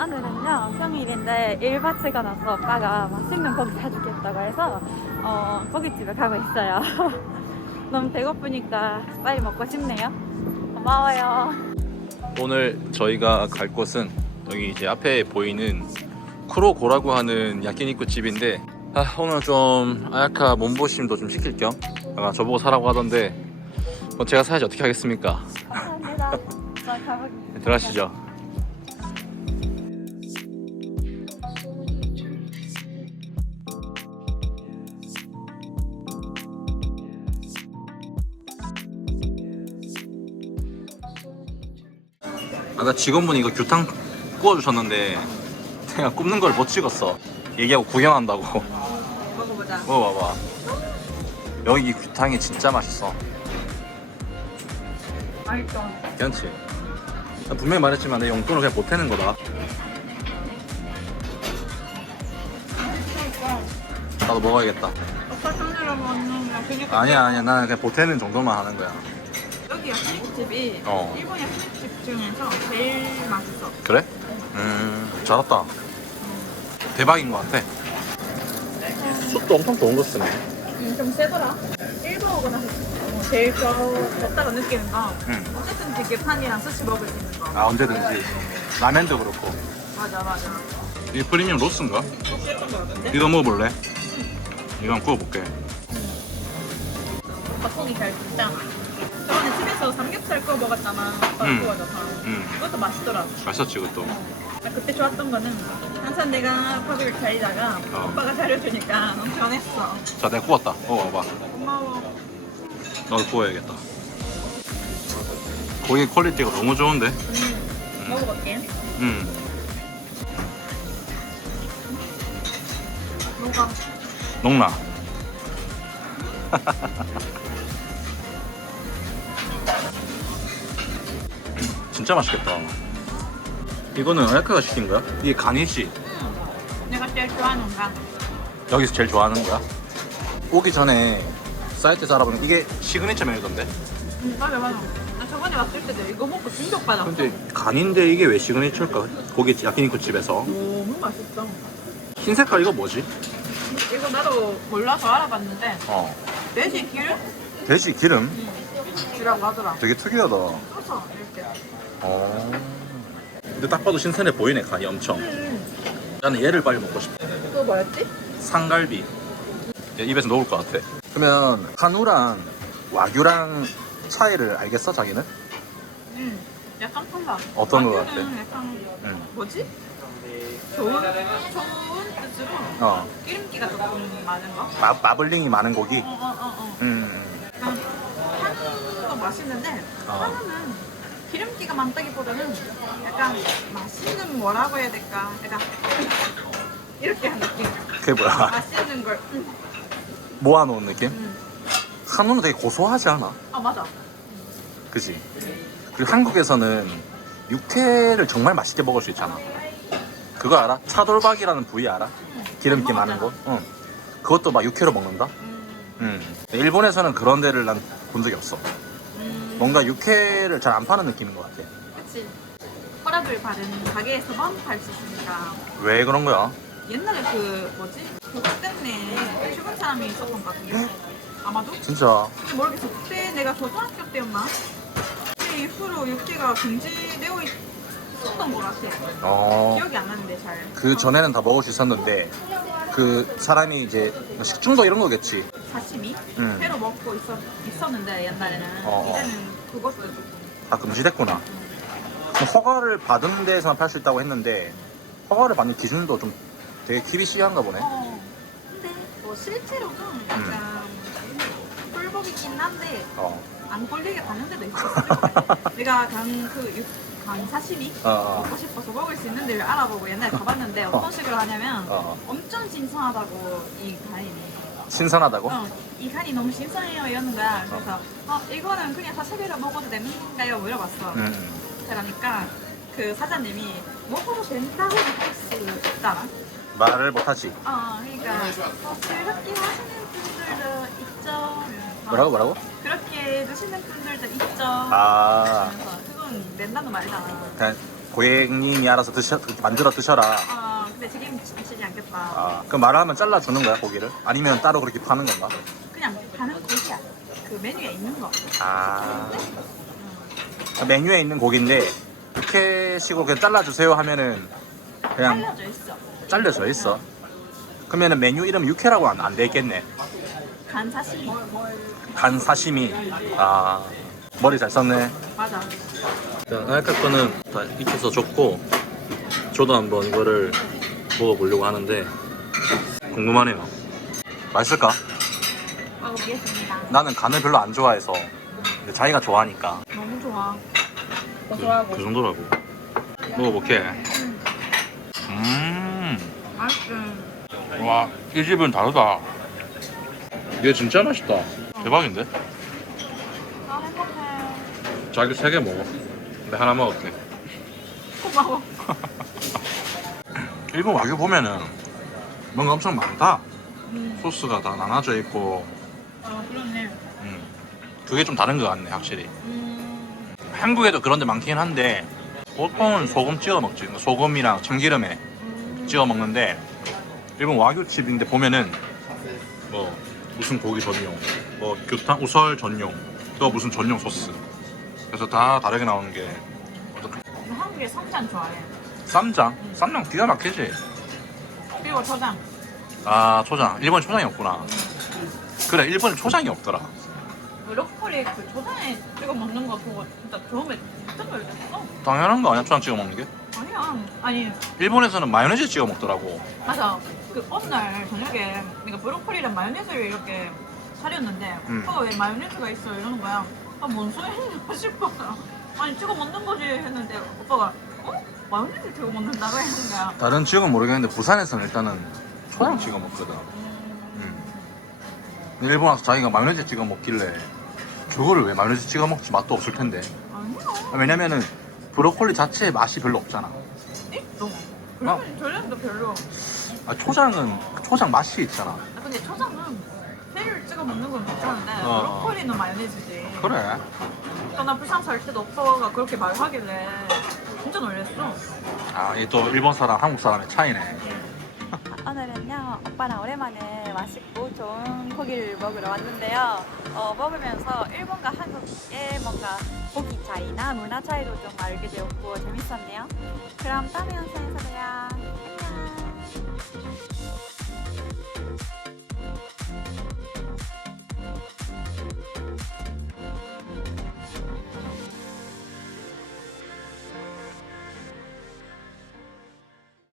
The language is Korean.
오늘은요 평일인데 일바치가 나서 오빠가 맛있는 고기 사주겠다고 해서 어, 고깃집에 가고 있어요. 너무 배고프니까 빨리 먹고 싶네요. 고마워요. 오늘 저희가 갈 곳은 여기 이제 앞에 보이는 쿠로고라고 하는 야끼니쿠 집인데 아, 오늘 좀 아야카 몸보심도 좀 시킬 겸 아마 저보고 사라고 하던데 뭐 제가 사야지 어떻게 하겠습니까? 감사합니다. 나 가보겠습니다. 들어가시죠. 아까 직원분이 이거 규탕 구워주셨는데 내가 굽는 걸 못 찍었어. 얘기하고 구경한다고. 먹어보자. 먹어봐봐. 여기 규탕이 진짜 맛있어. 맛있어. 괜찮지? 나 분명히 말했지만 내 용돈을 그냥 보태는 거다. 나도 먹어야겠다. 오빠 손으로 먹는 거 그니까 아니야 아니야 나는 그냥 보태는 정도만 하는 거야. 여기 야끼니집이 어. 일본 야끼니집 중에서 제일 맛있어. 그래? 음 잘했다. 대박인 것 같아. 숯도 엄청 좋은 거 쓰네. 음, 좀 세더라. 일본 나서 뭐 제일 저, 좋다고 느끼는 건 응. 어쨌든 되게 판이랑 스시 먹을 수 있는 거. 아 언제든지 라면도 그렇고. 맞아 맞아. 이 프리미엄 로스인가? 똑같은 거 같은데? 이거 먹어볼래? 이거 한번 구워볼게. 오빠 속이 잘 굽잖아. 집에서 삼겹살 구워 먹었잖아. 오빠 음. 구워져서. 음 그것도 맛있더라고. 맛있었지 그것도. 나 그때 좋았던 거는 항상 내가 밥을 차리다가 어. 오빠가 차려주니까 너무 편했어. 자 내가 구웠다. 먹어봐. 고마워. 나도 구워야겠다. 고기 퀄리티가 너무 좋은데? 음. 먹어볼게. 음. 뭐가? 녹나. 진짜 맛있겠다. 이거는 아야카가 시킨 거야? 이게 간이지? 내가 제일 좋아하는 거. 여기서 제일 좋아하는 거야? 오기 전에 사이트에서 알아보니 이게 시그니처 메뉴던데? 응, 맞아 맞아. 나 저번에 왔을 때도 이거 먹고 충격 받았어. 근데 간인데 이게 왜 시그니처일까? 고기 야키니쿠 집에서 너무 맛있어. 흰 색깔 이거 뭐지? 이거 나도 몰라서 알아봤는데 어 돼지 기름? 돼지 기름? 이라고 하더라. 되게 특이하다 써서 이렇게. 어 근데 딱 봐도 신선해 보이네 간이 엄청 음. 나는 얘를 빨리 먹고 싶어 그거 뭐였지? 상갈비 얘 입에서 녹을 것 같아 그러면 한우랑 와규랑 차이를 알겠어 자기는? 음. 약간 달라. 어떤 거 같아? 약간 응. 뭐지? 좋은 좋은 뜻으로 어 기름기가 조금 많은 거. 마, 마블링이 많은 고기? 어어어 어, 어. 음 약간 한우도 맛있는데 어. 한우는 기름기가 많다기보다는 약간 맛있는 뭐라고 해야 될까? 약간 이렇게 한 느낌. 그게 뭐야 맛있는 걸. 음, 모아놓은 느낌? 음. 한우는 되게 고소하지 않아? 아 맞아. 그지? 그리고 한국에서는 육회를 정말 맛있게 먹을 수 있잖아 그거 알아? 차돌박이라는 부위 알아? 기름기 많은 곳? 응. 그것도 막 육회로 먹는다? 음, 응. 일본에서는 그런 데를 난 본 적이 없어 음. 뭔가 육회를 잘 안 파는 느낌인 것 같아 그치. 허락을 받은 가게에서만 팔 수 있으니까. 왜 그런 거야? 옛날에 그 뭐지? 그것 때문에 죽은 사람이 있었던 것 같은데. 아마도? 진짜 근데 모르겠어. 그때 내가 고등학교 때였나? 그 이후로 육회가 금지되어 있었던 것 같아. 어... 기억이 안 나는데 잘. 그 전에는 다 먹을 수 있었는데 그 사람이 이제 식중독 이런 거겠지 사시미? 음. 회로 먹고 있었, 있었는데 옛날에는 어, 어. 이제는 그것도 조금 다 금지됐구나 그럼 허가를 받은 데에서만 팔 수 있다고 했는데 허가를 받는 기준도 좀 되게 키비시한가 보네 어. 근데 뭐 실제로는 약간 꿀복이긴 한데 어. 안 걸리게 가는 데도 거야. 내가 간그 간 사시미 어, 어. 먹고 싶어서 먹을 수 있는 데를 알아보고 옛날에 가봤는데 어떤 식으로 하냐면 어. 엄청 신선하다고 이 간이 신선하다고? 어, 이 간이 너무 신선해요 이러는 거야 그래서 어 이거는 그냥 사시미로 먹어도 되는가요? 물어봤어 음. 그러니까 그 사장님이 먹어도 된다고 할 수 있잖아 말을 못하지 어 그러니까 어, 그렇게 하시는 분들도 있죠 이러면서. 뭐라고 뭐라고? 그렇게 드시는 분들도 있죠 아 그러면서 그건 낸다는 말이잖아 그냥 고객님이 알아서 드셔 만들어 드셔라. 아 근데 책임지지 않겠다. 아, 그 말을 하면 잘라 주는 거야 고기를? 아니면 따로 그렇게 파는 건가? 그냥 파는 고기야. 그 메뉴에 있는 거. 아 메뉴에 있는 고기인데 이렇게 식으로 그냥 잘라 주세요 하면은 그냥 잘라져 있어. 잘려져 있어. 그러면은 메뉴 이름 육회라고 안, 안 되겠네. 간 사시미. 간 사시미. 아 머리 잘 썼네. 맞아. 일단 알까 거는 다 익혀서 줬고 저도 한번 이거를 먹어보려고 하는데 궁금하네요. 맛있을까? 먹어보겠습니다. 나는 간을 별로 안 좋아해서 근데 자기가 좋아하니까 너무 좋아. 그, 고소하고. 그 정도라고. 먹어볼게. 음, 맛있음. 와, 이 집은 다르다. 이게 진짜 맛있다. 대박인데? 아 행복해. 자기 세 개 먹어. 근데 하나 먹을게. 고마워. 일본 와규 보면은 뭔가 엄청 많다. 음. 소스가 다 나눠져 있고, 아 그렇네. 음, 그게 좀 다른 것 같네, 확실히. 음. 한국에도 그런 데 많긴 한데, 보통은 소금 찍어 먹지. 소금이랑 참기름에 음. 찍어 먹는데, 일본 와규 집인데 보면은, 뭐, 무슨 고기 전용, 뭐, 교탕, 우설 전용, 또 무슨 전용 소스. 그래서 다 다르게 나오는 게, 어떤 한국에 성장 좋아해. 쌈장? 쌈장 기가 막히지? 그리고 초장. 아, 초장. 일본에 초장이 없구나. 그래, 일본에 초장이 없더라. 브로콜리 그 초장에 찍어 먹는 거 보고 진짜 처음에 깜짝 놀랐어. 당연한 거 아니야, 초장 찍어 먹는 게? 아니야. 아니 일본에서는 마요네즈 찍어 먹더라고. 맞아. 그 어느 날 저녁에 내가 브로콜리랑 마요네즈를 이렇게 차렸는데 음. 오빠가 왜 마요네즈가 있어 이러는 거야. 아뭔 소리냐 싶어. 아니 찍어 먹는 거지 했는데 오빠가 어? 마요네즈 찍어 먹는다고 하는 거야. 다른 지역은 모르겠는데 부산에서는 일단은 초장 찍어 먹거든. 음. 근데 일본 와서 자기가 마요네즈 찍어 먹길래 그거를 왜 마요네즈 찍어 먹지 맛도 없을 텐데. 아니야. 왜냐면은 브로콜리 자체의 맛이 별로 없잖아. 있어. 그러면 전량도 별로. 아, 초장은 초장 맛이 있잖아. 아, 근데 초장은 회를 찍어 먹는 건 괜찮은데 어. 브로콜리는 마요네즈지. 그래. 나 불상 살 때도 오빠가 그렇게 말하길래 진짜 놀랬어. 아, 이게 또 일본 사람, 한국 사람의 차이네. 오늘은요 오빠랑 오랜만에 맛있고 좋은 고기를 먹으러 왔는데요. 어, 먹으면서 일본과 한국의 뭔가 고기 차이나 문화 차이도 좀 알게 되었고 재밌었네요. 그럼 다음 영상에서